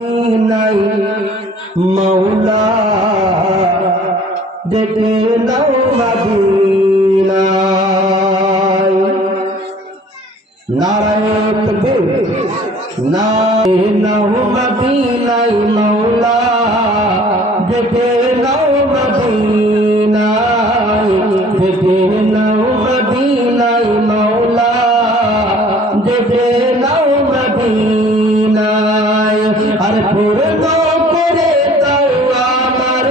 নাই মৌলা ডেকে নাও মদিনায়। নারায়ে তাকবীর। নাও মদিনায় মৌলা ডেকে নাও মদিনায়, ডেকে নাও মদিনায় মৌলা ডেকে নাও মদিনায়। আর পূর্ণ করে দাও আমার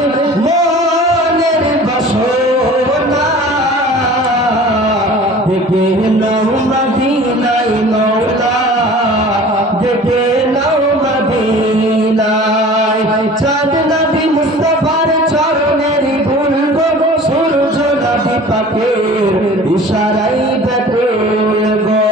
মনের বাসনা, ডেকে নাও মদিনায় মৌলা ডেকে নাও মদিনায়। চাঁদ নবী মুস্তাফার চরণের ধুল গো, সূর্য নবী পাকের ইশারায় ব্যাকুল গো।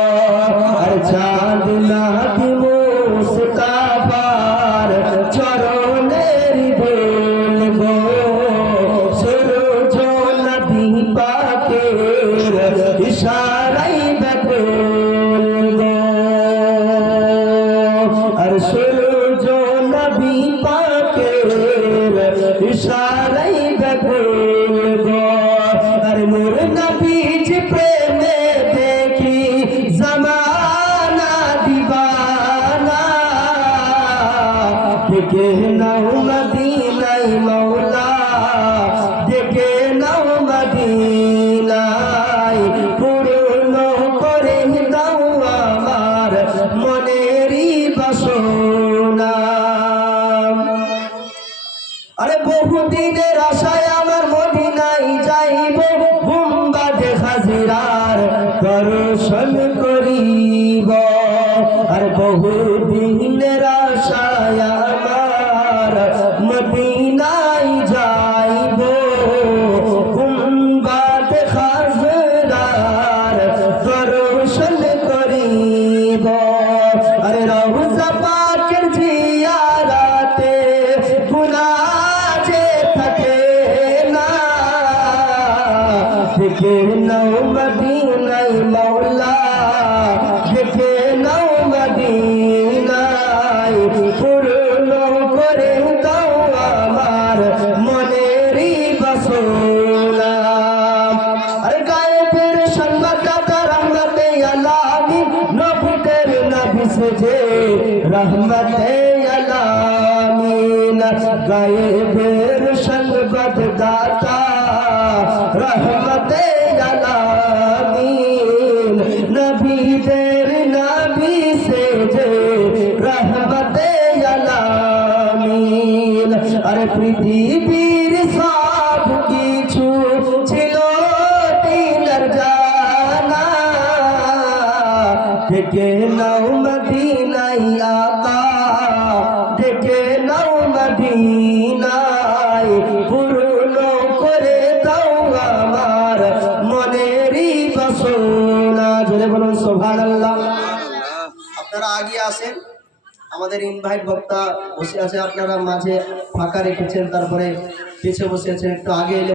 আর চাঁদ নবী মুস্তাফার চরণের ধুল গো, সূর্য নবী পাকের ইশারায় ব্যাকুল গো। আর সূর্য নবী পাকের ইশারায় ব্যাকুল গো। আর নূর নবীর প্রেমে দেখি জামানা দিবানা, ডেকে নাও মদিনায় মৌলা ডেকে নাও মদিনায়। পূর্ণ করে দাও আমার মনেরই বাসনা। আরে বহুদিনের আশায় আমার মদিনায় যাইব, গুম্বাদে খাজিরার দর্শন করিব। আর বহুদিনের আশায় আমার মদিনায় যাইব, গুম্বাদে খাজিরার দর্শন করিব। আরে রওজা পাকের জিয়ারতে গুনাহ যে থাকে না, ডেকে নাও মদিনায় মৌলা ডেকে নাও মদিনায়। পূর্ণ করে দাও আমার মনেরই বাসনা। আরে গায়েবের সংবাদদাতা রহমতে আলামিন, নবীদের নবী সেজে রহমতে আলামিন। গায়েবের সংবাদদাতা রহমতে আলামিন, নবীদের নবী সেজে রহমতে আলামিন। আর পৃথিবীর সব কিছু ছিল তিনার জানা, ডেকে নাও মদিনায় আকা ডেকে নাও মদিনায়। পূর্ণ করে দাও আমার মনেরই বাসনা। জোরে বলুন সুবহানাল্লাহ। আপনারা আগে আসেন, আমাদের ইনভাইট বক্তা বসে আছে, আপনারা মাঝে ফাঁকা রেখেছেন, তারপরে পিছে বসে আছেন, একটু আগে এলে